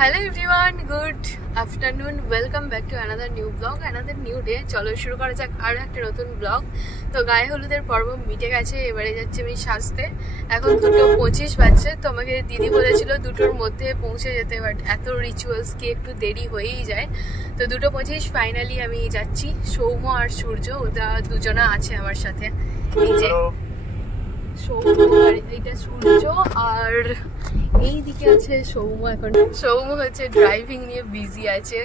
Hello everyone, good afternoon, welcome back to another new vlog, another new day. চলো শুরু করা যাক আরো একটা নতুন ব্লগ। তো গায়ে হলুদের পর্ব মিটে গেছে, এবারে যাচ্ছি আমি সাজতে। এখন 2:25 বাজছে। তো আমাকে দিদি বলেছিল 2টোর মধ্যে পৌঁছে যেতে, বাট এত রিচুয়ালস কি একটু দেরি হয়েই যায়। তো 2:25 ফাইনালি আমি যাচ্ছি। সৌম্য আর সূর্য ওরা দুজনা আছে আমার সাথে। এই যে সৌম্য আর এইটা সূর্য, আর এইদিকে আছে সৌম্য। এখন সৌম্য হচ্ছে ড্রাইভিং নিয়ে বিজি আছে।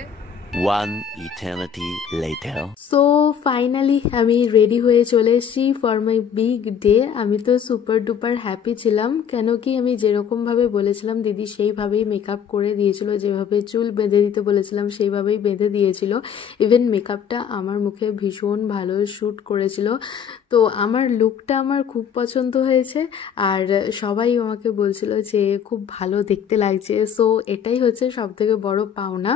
One eternity later. So finally আমি রেডি হয়ে চলে এসেছি ফর মাই বিগ ডে। আমি তো সুপার ডুপার হ্যাপি ছিলাম, কেন কি আমি যেরকমভাবে বলেছিলাম দিদি সেইভাবেই মেকআপ করে দিয়েছিল, যেভাবে চুল বেঁধে দিতে বলেছিলাম সেইভাবেই বেঁধে দিয়েছিল। ইভেন মেকআপটা আমার মুখে ভীষণ ভালো শ্যুট করেছিল। তো আমার লুকটা আমার খুব পছন্দ হয়েছে, আর সবাই আমাকে বলছিল যে খুব ভালো দেখতে লাগছে। সো এটাই হচ্ছে সবথেকে বড় পাওনা।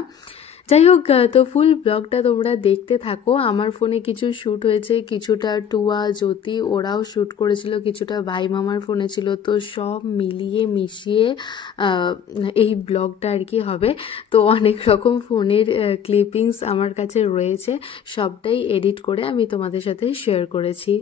যাই হোক, তো ফুল ব্লগটা তোমরা দেখতে থাকো। আমার ফোনে কিছু শ্যুট হয়েছে, কিছুটা টুয়া জ্যোতি ওরাও শ্যুট করেছিল, কিছুটা ভাই মামার ফোনে ছিল। তো সব মিলিয়ে মিশিয়ে এই ব্লগটা আর কি হবে। তো অনেক রকম ফোনের ক্লিপিংস আমার কাছে রয়েছে, সবটাই এডিট করে আমি তোমাদের সাথে শেয়ার করেছি।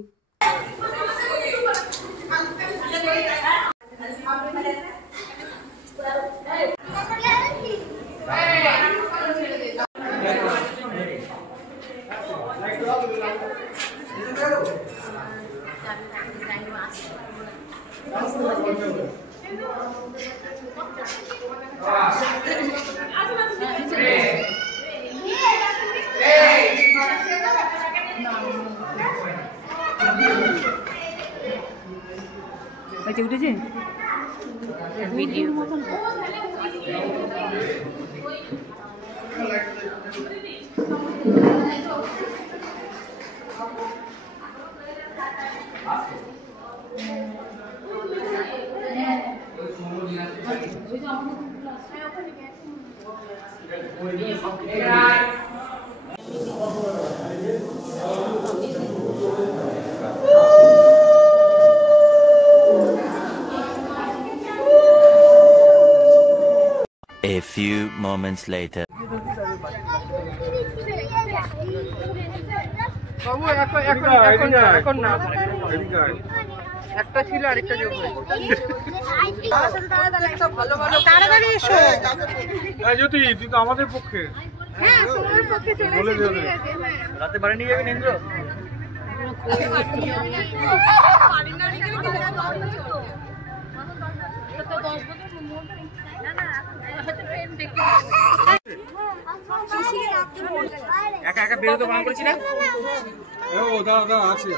উঠেছে video A few moments later. বাবু এখন না, একটা ছিল আরেকটা যোগ তাড়াতাড়ি এসো। জ্যোতি তুই তো আমাদের পক্ষে, রাতে বাড়ি নিয়ে যাবেন ইন্দ্র। একা একা বেরোতে বারণ করেছি না? ও দাদা আছে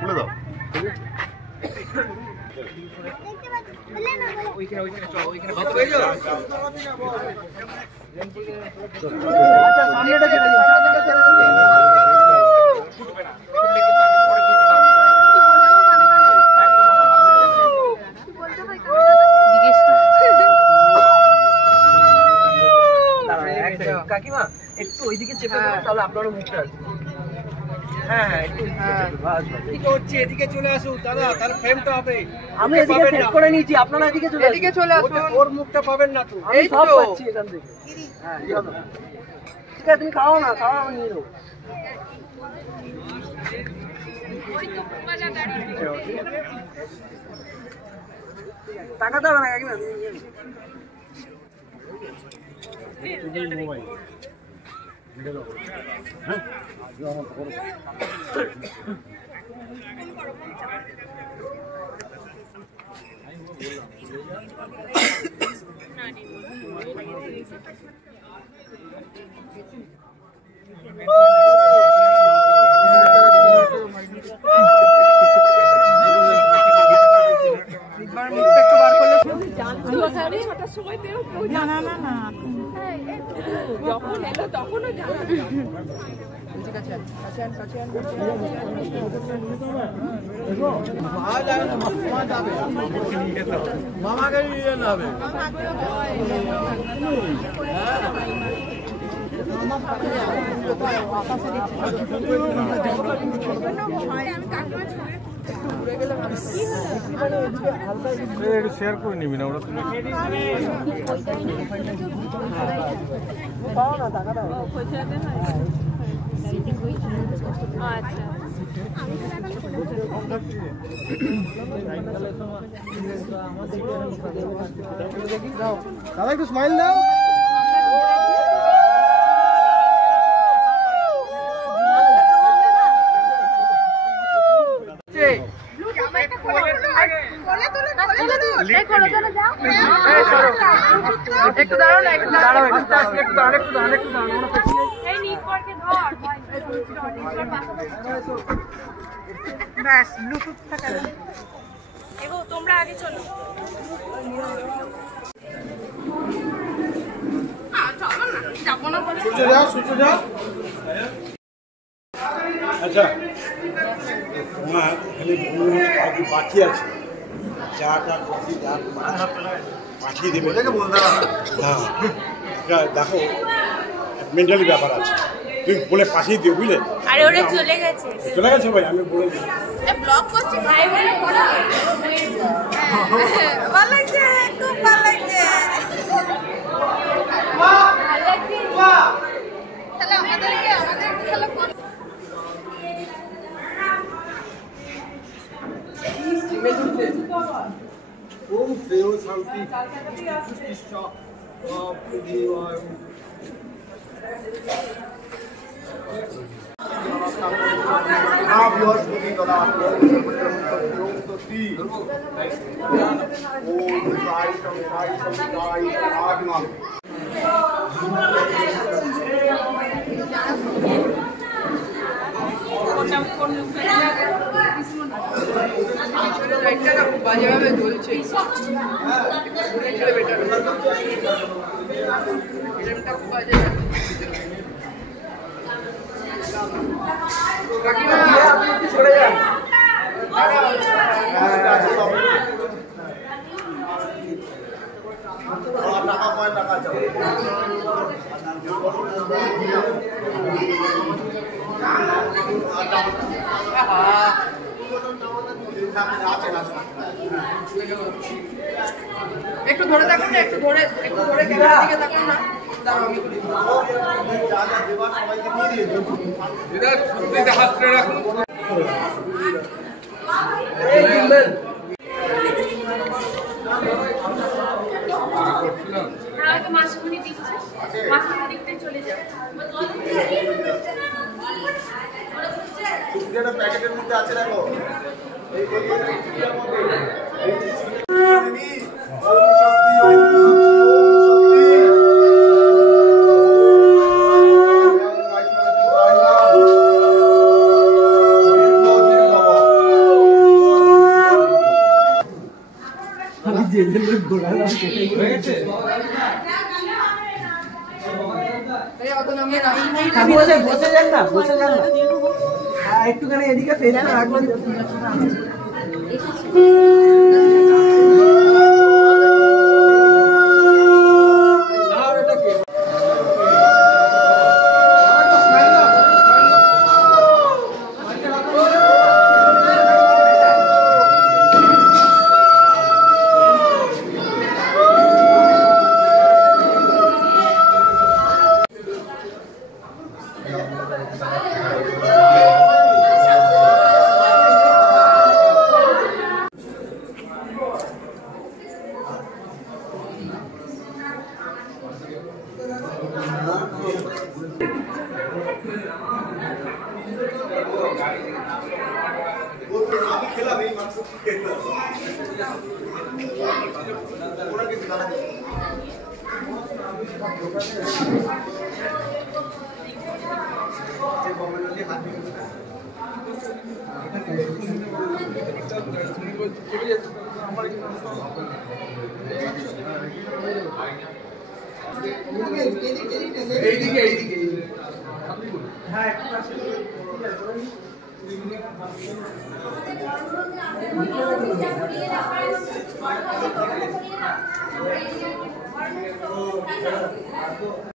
খুলে দাও। কাকিমা একটু ওইদিকে চেপে দাও, তাহলে আপনারও মুখটা আসবে। হ্যাঁ একটু এদিকে চলে আসুন দাদা, তাহলে ফ্রেমটা হবে। আমি এদিকে সেট করে নিয়েছি, আপনারা এদিকে চলে আসুন। ওর মুখটা পাবেন না তো, আমি সব পাচ্ছি এখান থেকে। হ্যাঁ ঠিক আছে, তুমি খাও না, খাওয়া আমি নিয়ে নেবো। টাকা দেবে না কাকিমা, মোবাইল হ্যাঁ মামাকে নিয়ে যাবে। শেয়ার করে নিবি না ওরা তুমি দাদা একটু স্মাইল দাও। একটু দাঁড়াও না, একটু দাঁড়াও, তোমরা আগে চলো। আচ্ছা তোমার এখানে বাকি আছে চাটা কফি পাঠিয়ে দেবে হ্যাঁ দেখো মেন্টালি ব্যাপার আছে তুমি বলে পাঠিয়ে দিও বুঝলে। আরে ওরা চলে গেছে ভাই আমি বলে দিই ব্লগ করছি ভাই বলে ভালো লাগছে, খুব ভালো লাগছে। তাহলে আমাদেরকে তাহলে ওম শ্রেয় শান্তি বৃহস্পতি দাদা বাজেভাবে জ্বলছে সরে যান টাকা কয় টাকা যাবে একটু ধরে থাকুন না, একটু ধরে ক্যামেরার দিকে থাকুন না। মাছগুলি দিচ্ছে, মাছগুলি দিকতে চলে যাও। প্যাকেটের মধ্যে আছে দেখো বসে যান না একটুখানি এদিকে ফেস রাখবেন।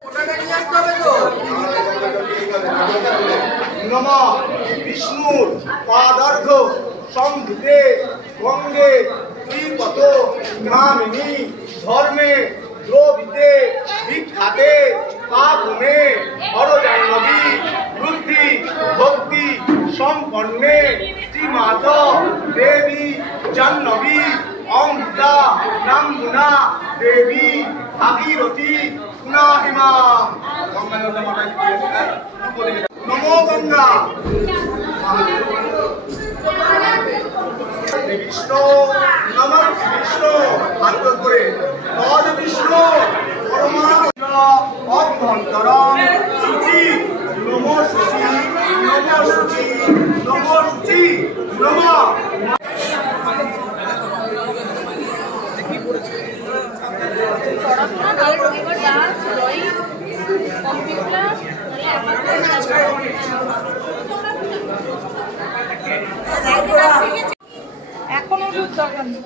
ওটা নিয়ে আসতে হবে তো। নমঃ বিষ্ণুর পাদার্ঘ সম্ভূতে গঙ্গে ত্রিপত গ্রামিণী ধর্মে দ্রবিতে বিখ্যাতে পাপনে হরজাহ্নবী বুদ্ধি ভক্তি সম্পন্নে শ্রীমাতা দেবী জাহ্নবী অমৃতা নামগুনা দেবী ভাগীরথী পুনাহিমা নমো গঙ্গা বিষ্ণু নমঃ বিষ্ণু হাত করে পদ বিষ্ণু পরমাত্মা অভ্যন্তরম শুচি নমো শুচি নমো শুচি নমো শুচি নমঃ এখনো দুধ দরকার নেই।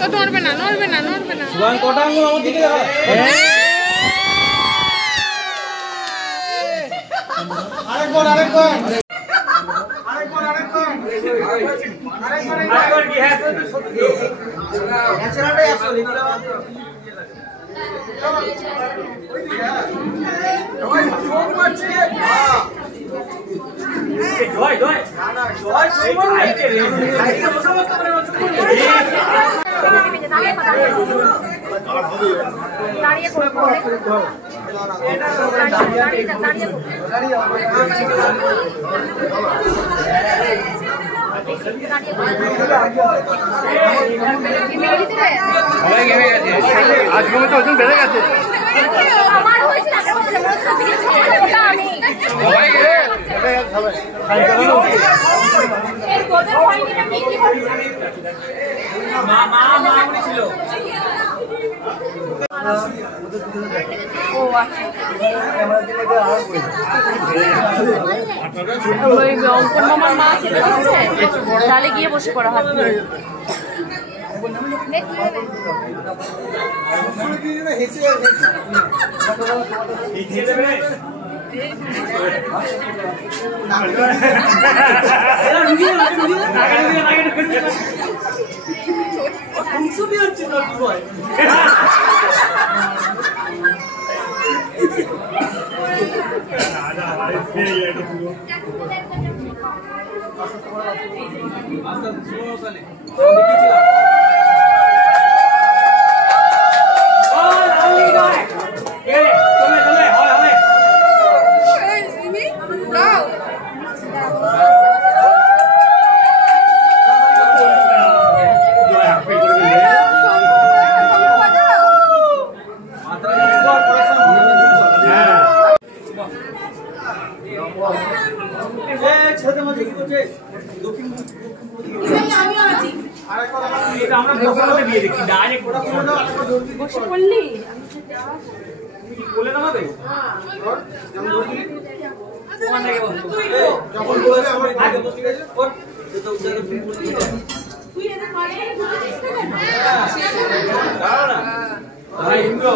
তো নড়বে না নড়বে না নড়বে না কটা আঙ্গুল আমার দিকে দেখা আরেকবার আরেকবার আরেকবার কি হ্যাঁ সত্যি ন্যাচারালটাই আসলে চোখ মারছে জয় জয় না জয় আইতে রে আইতে বসা করতে পারে দাঁড়িয়ে করে করে আজকে মতো ওজন বেড়ে গেছে আমার হয়েছে না আমি সবাই এই গোদের হয়নি না কি কি মা মা মা বলেছিল ও আচ্ছা ওই অঙ্কন মামার মা খেতে বসছে তাহলে গিয়ে বসে পড়া হাত ধরে আমরা বসাতে দিয়ে দেখি ডাইরেক্ট বসে পড়লি কি বলে নামাবে যখন বলেছে আমার আগে বসে গেছে ওর যেটা উদ্ধার তুই এদের মানে দাঁড়া ভাই ইন্দ্র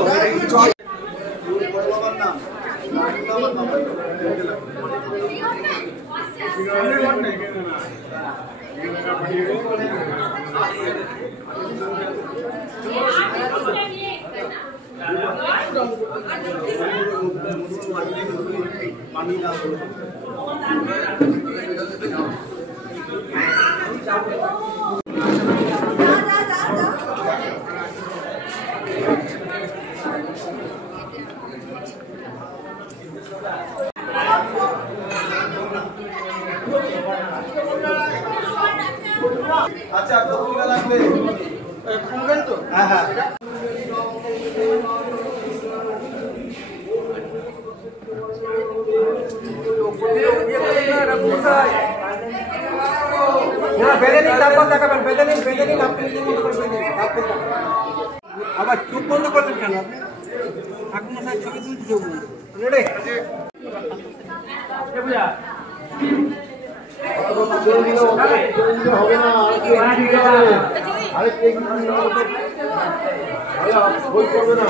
আচ্ছা কতটা লাগবে খুলবেন তো হ্যাঁ হ্যাঁ আবার চোখ বন্ধ করলেন কেন আপনি ঠাকুর মশাই ছবি তুলছি চোখ বন্ধ রেডি হবে না আরেক বই করবে না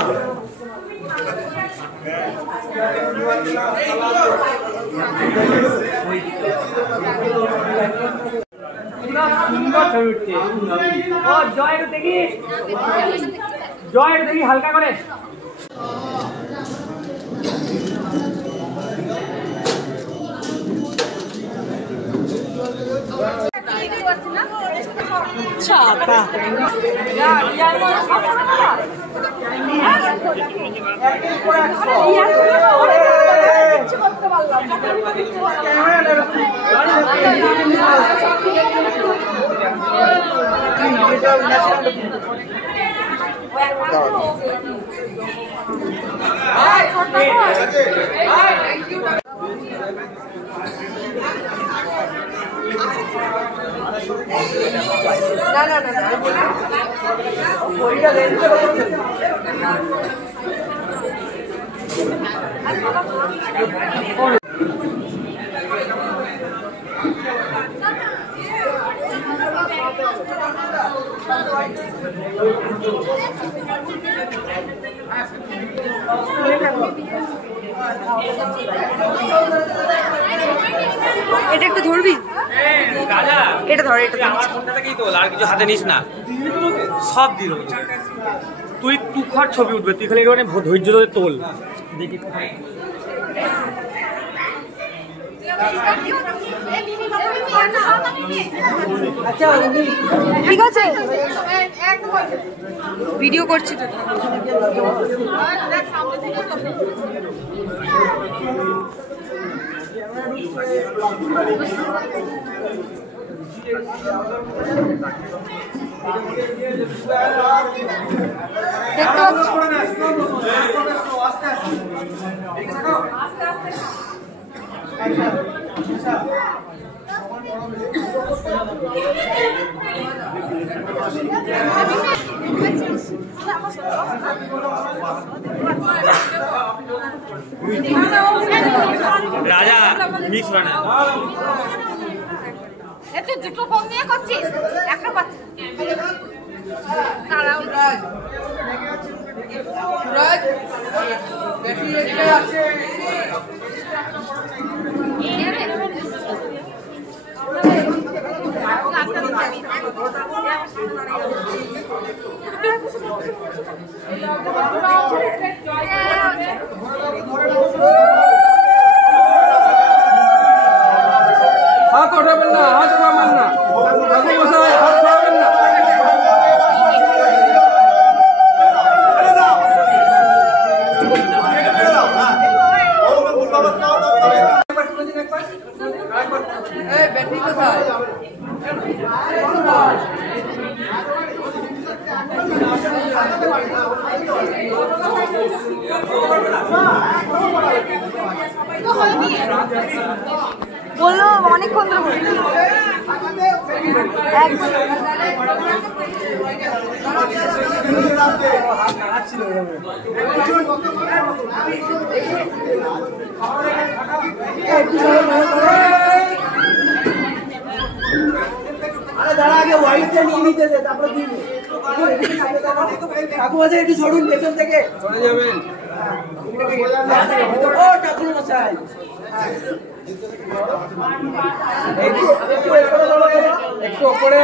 সুন্দর ছবি উঠছে ও জয়ের দেখি হালকা করে এটা একটু ধরবি এটা ধর এটা আমার ফোনটা থেকেই তোল আর কিছু হাতে নিস না সব দিল তুই তুখার ছবি উঠবে তুই খালি মানে ধৈর্য ধরে তোল দেখি ঠিক আছে ভিডিও করছি তো রাজা মিস রানা এত দুটো ফোন নিয়ে করছিস একটা পাচ্ছি সুরাজ ব্যাটারি এদিকে আছে হাত ওঠাবেন না হাত ওঠাবেন না ঠাকুর মশাই হাত ওঠাবেন না ব্যাটারি কোথায় বললো অনেকক্ষণ ধরে আরে দাঁড়া, আগে হোয়াইটটা নিয়ে নিতে দে, তারপর দিবি। ঠাকুর আছে একটু সরুন পেছন থেকে, চলে যাবেন। ও ঠাকুর মশাই, একটু ওপরে,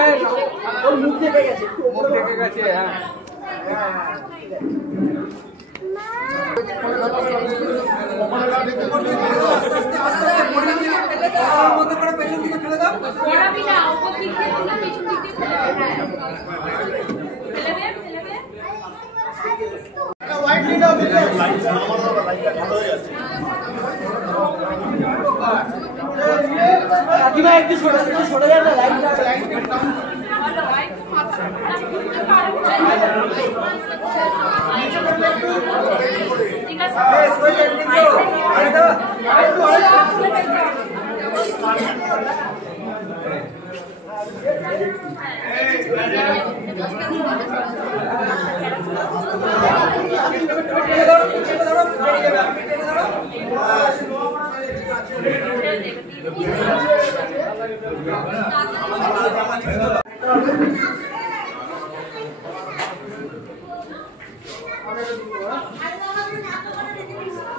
ওর মুখ দেখে গেছে, মুখ দেখে গেছে। হ্যাঁ পেছন দিকে ফেলে দাও। কাকিমা একটু সরে যান না, লাইটটা ঠিক আছে।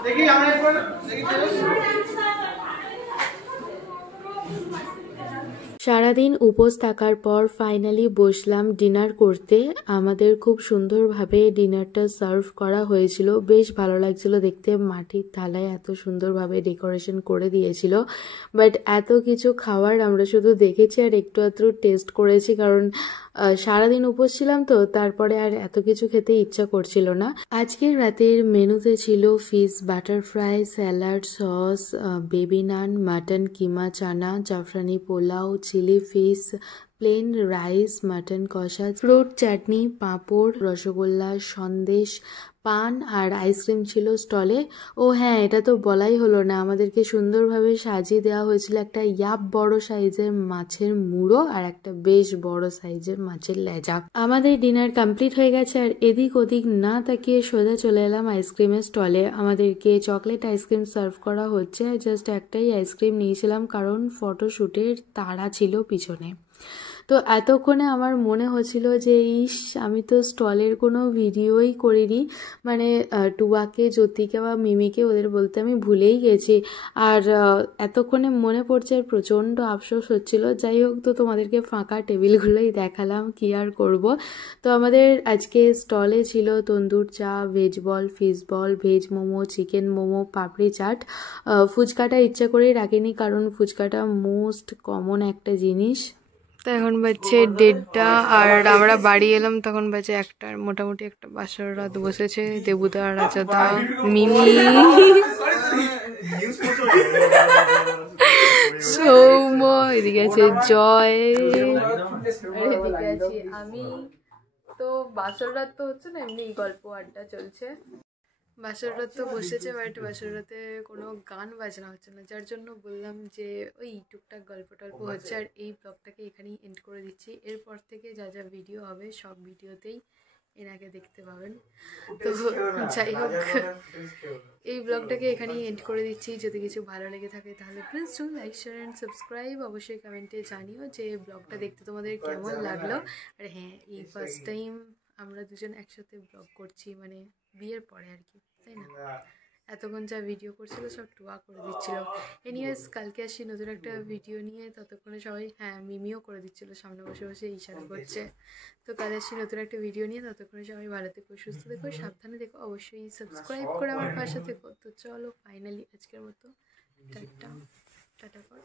দেখি আমরা একবার দেখি। সারাদিন উপোস থাকার পর ফাইনালি বসলাম ডিনার করতে। আমাদের খুব সুন্দরভাবে ডিনারটা সার্ভ করা হয়েছিল, বেশ ভালো লাগছিল দেখতে। মাটির থালায় এত সুন্দরভাবে ডেকোরেশন করে দিয়েছিল, বাট এত কিছু খাবার আমরা শুধু দেখেছি আর একটু আধটু টেস্ট করেছি, কারণ সারাদিন উপোস ছিলাম তো, তারপরে আর এত কিছু খেতে ইচ্ছা করছিল না। আজকের রাতের মেনুতে ছিল fish butter fry, salad, sauce, baby naan, mutton keema chana, জাফরানি pulao, chilli fish, plain rice, mutton kosha, fruit chutney, papad, rasgulla, sandesh, paan আর আইসক্রিম ছিল স্টলে। ও হ্যাঁ, এটা তো বলাই হলো না, আমাদেরকে সুন্দরভাবে সাজিয়ে দেওয়া হয়েছিল একটা ইয়াপ বড় সাইজের মাছের মুড়ো আর একটা বেশ বড় সাইজের মাছের লেজা। আমাদের ডিনার কমপ্লিট হয়ে গেছে আর এদিক ওদিক না তাকিয়ে সোজা চলে এলাম আইসক্রিমের স্টলে। আমাদেরকে চকলেট আইসক্রিম সার্ভ করা হচ্ছে, জাস্ট একটাই আইসক্রিম নিয়েছিলাম কারণ ফটোশ্যুটের তাড়া ছিল পিছনে। তো এতক্ষণে আমার মনে হচ্ছিল যে ইস, আমি তো স্টলের কোনো ভিডিওই করিনি, মানে টুয়াকে, জ্যোতিকে বা মিমিকে ওদের বলতে আমি ভুলেই গেছি। আর এতক্ষণে মনে পড়ছে আর প্রচণ্ড আফসোস হচ্ছিল। যাই হোক, তো তোমাদেরকে ফাঁকা টেবিলগুলোই দেখালাম, কি আর করব। তো আমাদের আজকে স্টলে ছিল তন্দুর চা, veg ball, fish ball, veg momo, chicken momo, papdi chaat. ফুচকাটা ইচ্ছা করেই রাখিনি কারণ ফুচকাটা মোস্ট কমন একটা জিনিস। তো এখন বাজছে 1:30 আর আমরা বাড়ি এলাম তখন বাজে 1টা। মোটামুটি একটা বাসর রাত বসেছে। দেবুদা, রাজাদা, মিমি, সৌম, এদিকে আছে জয়, আর এদিকে আছি আমি। তো বাসর রাত তো হচ্ছে না, এমনি গল্প আড্ডা চলছে। বাসর রাত তো বসেছে, বাট বাসর রাতে কোনো গান বাজনা হচ্ছে না, যার জন্য বললাম যে ওই টুকটাক গল্প টল্প হচ্ছে। আর এই ব্লগটাকে এখানেই এন্ড করে দিচ্ছি। এরপর থেকে যা যা ভিডিও হবে সব ভিডিওতেই এনাকে দেখতে পাবেন। তো যাই হোক, এই ব্লগটাকে এখানেই এন্ড করে দিচ্ছি। যদি কিছু ভালো লেগে থাকে তাহলে please do like, share and subscribe. অবশ্যই কমেন্টে জানিও যে ব্লগটা দেখতে তোমাদের কেমন লাগলো। আর হ্যাঁ, এই ফার্স্ট টাইম আমরা দুজন একসাথে ব্লগ করছি, মানে বিয়ের পরে আর কি, তাই না? এতক্ষণ যা ভিডিও করছিল সব টুয়া করে দিচ্ছিল। এনিওয়েজ, কালকে আসি নতুন একটা ভিডিও নিয়ে। ততক্ষণে সবাই, হ্যাঁ মিমিও করে দিচ্ছিল, সামনে বসে বসে ইশারা করছে। তো কাল আসি নতুন একটা ভিডিও নিয়ে। ততক্ষণে সবাই ভালো থেকো, সুস্থ থেকো, সাবধানে থেকো। অবশ্যই সাবস্ক্রাইব করে আমার পাশে থেকো। তো চলো ফাইনালি আজকের মতো টাটা টাটা কর।